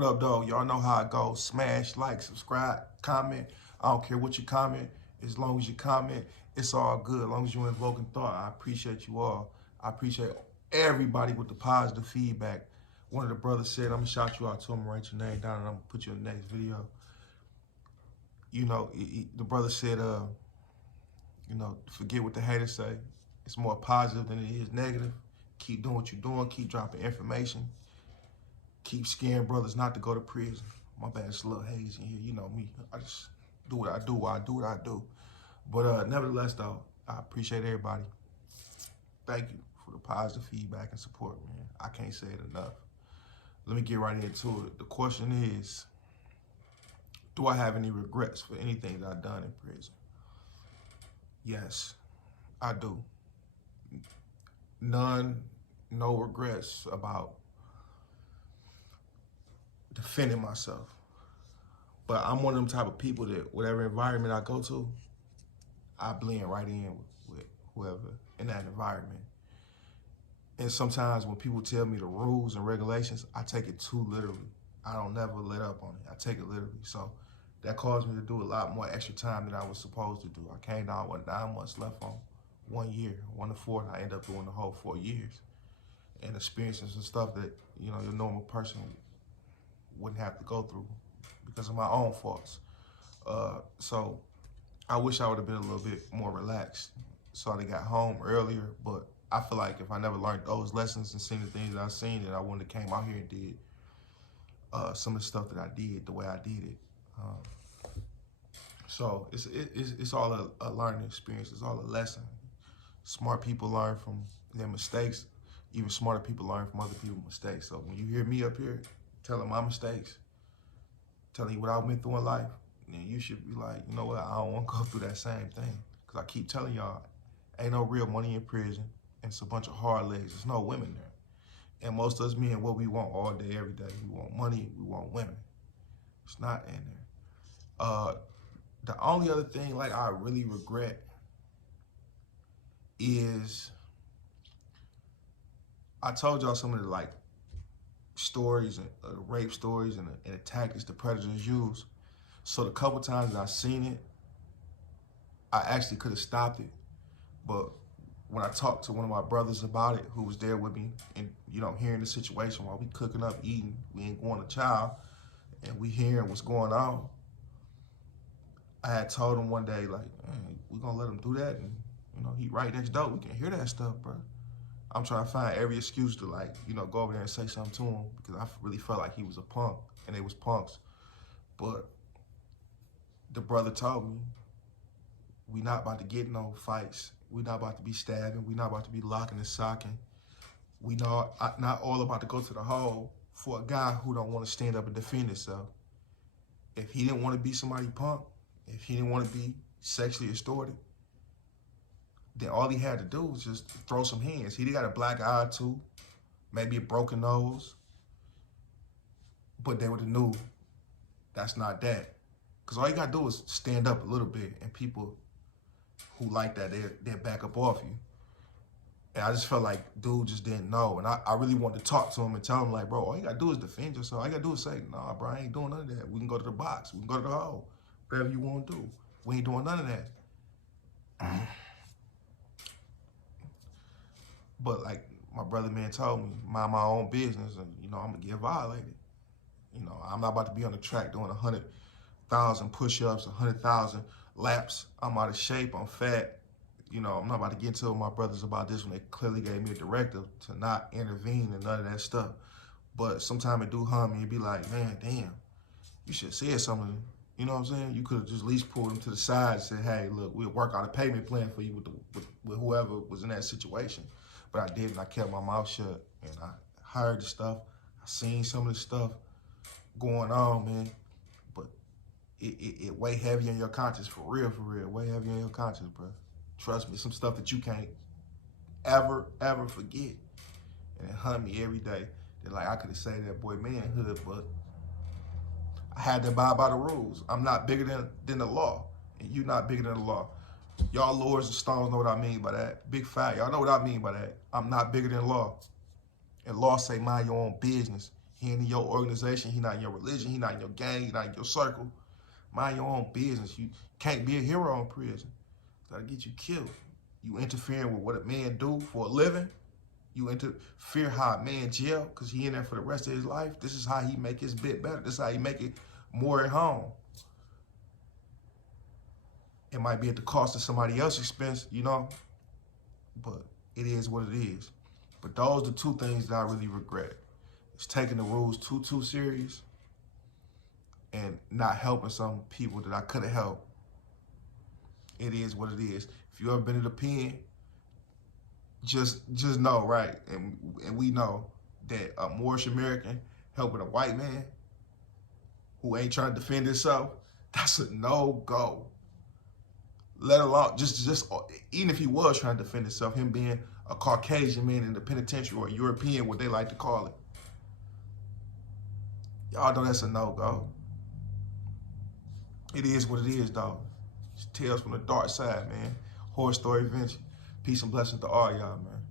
What up, though? Y'all know how it goes. Smash, like, subscribe, comment. I don't care what you comment. As long as you comment, it's all good. As long as you're invoking thought, I appreciate you all. I appreciate everybody with the positive feedback. One of the brothers said, I'm going to shout you out to him, write your name down, and I'm going to put you in the next video. You know, the brother said, forget what the haters say. It's more positive than it is negative. Keep doing what you're doing. Keep dropping information. Keep scaring brothers not to go to prison. My bad, it's a little hazy in here. You know me. I just do what I do while I do what I do. But nevertheless, though, I appreciate everybody. Thank you for the positive feedback and support, man. I can't say it enough. Let me get right into it. The question is, do I have any regrets for anything that I've done in prison? Yes, I do. No regrets about defending myself. But I'm one of them type of people that whatever environment I go to, I blend right in with whoever in that environment. And sometimes when people tell me the rules and regulations, I take it too literally. I don't never let up on it. I take it literally. So that caused me to do a lot more extra time than I was supposed to do. I came down with 9 months left on 1 year, 1 to 4, and I ended up doing the whole 4 years and experiencing some stuff that, you know, your normal person wouldn't have to go through because of my own faults. So I wish I would have been a little bit more relaxed so I got home earlier, but I feel like if I never learned those lessons and seen the things that I've seen, then I wouldn't have came out here and did some of the stuff that I did the way I did it. So it's all a learning experience. It's all a lesson. Smart people learn from their mistakes. Even smarter people learn from other people's mistakes. So when you hear me up here telling my mistakes, telling you what I went through in life, then you should be like, you know what, I don't want to go through that same thing. Because I keep telling y'all, ain't no real money in prison. And it's a bunch of hard legs. There's no women there. And most of us men, what we want all day, every day, we want money, we want women. It's not in there. The only other thing like I really regret is I told y'all some of the like stories and rape stories and the tactics the predators use. So the couple times that I seen it, I actually could have stopped it. But when I talked to one of my brothers about it, who was there with me, and you know, hearing the situation while we cooking up, eating, we ain't going to chow, and we hearing what's going on, I had told him one day, like, hey, we gonna let him do that, and you know, he right next door, we can hear that stuff, bro. I'm trying to find every excuse to, like, you know, go over there and say something to him because I really felt like he was a punk and they was punks. But the brother told me, we not about to get no fights. We not about to be stabbing. We not about to be locking and socking. We not all about to go to the hole for a guy who don't want to stand up and defend himself. If he didn't want to be somebody punk, if he didn't want to be sexually extorted, then all he had to do was just throw some hands. He got a black eye too, maybe a broken nose, but they would have knew that's not that. Because all you got to do is stand up a little bit, and people who like that, they'll back up off you. And I just felt like dude just didn't know. And I really wanted to talk to him and tell him, like, bro, all you got to do is defend yourself. All you got to do is say, nah, bro, I ain't doing none of that. We can go to the box. We can go to the hole. Whatever you want to do. We ain't doing none of that. But like my brother man told me, mind my own business, and you know, I'm gonna get violated. You know, I'm not about to be on the track doing 100,000 push-ups, 100,000 laps. I'm out of shape, I'm fat. You know, I'm not about to get into my brothers about this when they clearly gave me a directive to not intervene and none of that stuff. But sometimes it do harm me and be like, man, damn, you should have said something. You know what I'm saying? You could have just at least pulled them to the side and said, hey, look, we'll work out a payment plan for you with whoever was in that situation. But I didn't. I kept my mouth shut, and I heard the stuff. I seen some of the stuff going on, man. But it weigh heavy on your conscience, for real, way heavy on your conscience, bro. Trust me, some stuff that you can't ever forget. And it hunt me every day. That like I could have said that boy manhood, but I had to abide by the rules. I'm not bigger than the law, and you not bigger than the law. Y'all lords and stones know what I mean by that. Big fat, y'all know what I mean by that. I'm not bigger than law. And law say mind your own business. He ain't in your organization. He not in your religion. He not in your gang. He not in your circle. Mind your own business. You can't be a hero in prison. That'll get you killed. You interfering with what a man do for a living. You interfere how a man jail because he in there for the rest of his life. This is how he make his bit better. This is how he make it more at home. It might be at the cost of somebody else's expense, you know, but it is what it is. But those are the two things that I really regret. It's taking the rules too serious and not helping some people that I could have helped. It is what it is. If you ever been in the pen, just know, right? And we know that a Moorish American helping a white man who ain't trying to defend himself, that's a no-go. Let alone, just even if he was trying to defend himself, him being a Caucasian man in the penitentiary or European, what they like to call it. Y'all know that's a no-go. It is what it is, dog. It's Tales from the Dark Side, man. Horror Story Vinci. Peace and blessings to all y'all, man.